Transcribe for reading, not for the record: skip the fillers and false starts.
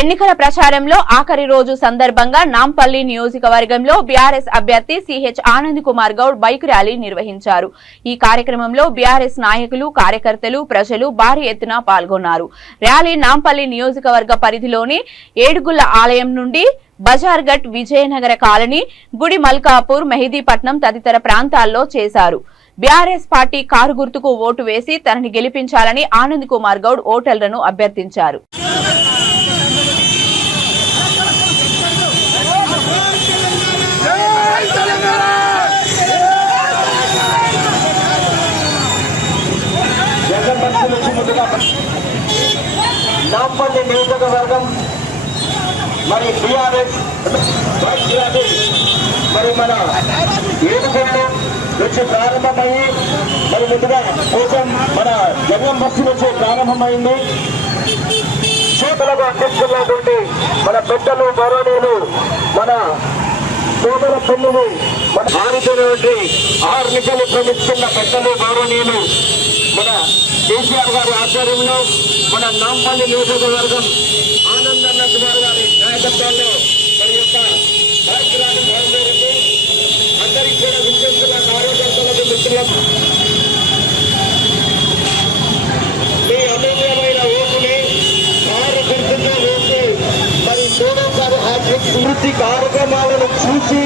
ఎన్నికల ప్రచారంలో ఆఖరి రోజు సందర్భంగా నాంపల్లి నియోజకవర్గంలో బీఆర్ఎస్ అభ్యర్థి CH Anand Kumar Goud bike rally నిర్వహించారు। ఈ కార్యక్రమంలో బీఆర్ఎస్ నాయకులు, కార్యకర్తలు, ప్రజలు భారీ ఎత్తున పాల్గొన్నారు। ర్యాలీ నాంపల్లి నియోజకవర్గ పరిధిలోని ఏడుగుళ్ల ఆలయం నుండి బజార్ఘట్, విజయనగర కాలనీ, గుడి మల్కాపూర్, మెహదీపట్నం తదితర ప్రాంతాల్లో చేశారు। బీఆర్ఎస్ పార్టీ కారు గుర్తుకు ఓటు వేసి తనని గెలిపించాలని ఆనంద్ కుమార్ గౌడ్ ఓటర్లను అభ్యర్థించారు। నాంపల్లి నియోజకవర్గం మరి బీఆర్ఎస్ మరి మన ఏడుగుళ్ళు నుంచి ప్రారంభమయ్యి మరి ముందుగా కోసం మన జగన్ బస్సు నుంచి ప్రారంభమైంది। చేతులకు అధ్యక్షులైనటువంటి మన పెద్దలు, గౌరవనీయులు, మన సోదర పెళ్లిని మన ఆరుతున్నటువంటి ఆర్నికలు ప్రమిస్తున్న పెద్దలు, గౌరవనీయులు మన కేసీఆర్ గారి ఆధ్వర్యంలో మన నాంపల్లి నియోజకవర్గం ఆనందన్న కుమార్ గారి నాయకత్వంలో మరి యొక్క కార్యక్రమాన్ని బయలుదేరింది। అందరికీ కూడా విచ్చేస్తున్న కార్యకర్తలకు, మిత్రులకు మీ అమూల్యమైన ఓటుని కారు గుర్తుగా వేసి మరి మూడోసారి హ్యాట్రిక్ స్మృతి కార్యక్రమాలను చూసి